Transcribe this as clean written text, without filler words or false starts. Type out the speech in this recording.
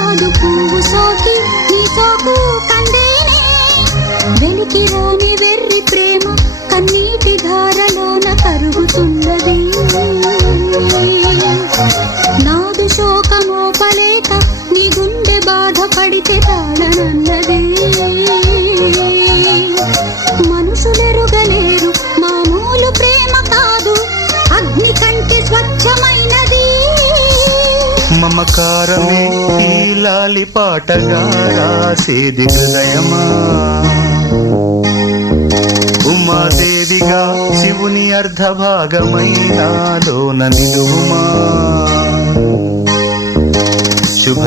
కాదు పువ్వు సోకి నీ సోకు కందేనే వెలికి రాని వెర్రి ప్రేమ కన్నీటి ధారలోన కరుగుతున్నది నాదు శోకమోపలేక నీ గుండె బాధపడితే తాళనన్నది మనుషులెరుగలేరు మామూలు ప్రేమ కాదు అగ్ని కంటే స్వచ్ఛమైనది మమకారమే ఈ లాలి పాటగా రాసేది హృదయమా ఉమాదేవిగా శివుని అర్ధభాగమైనాలోన నిలువుమా శుభ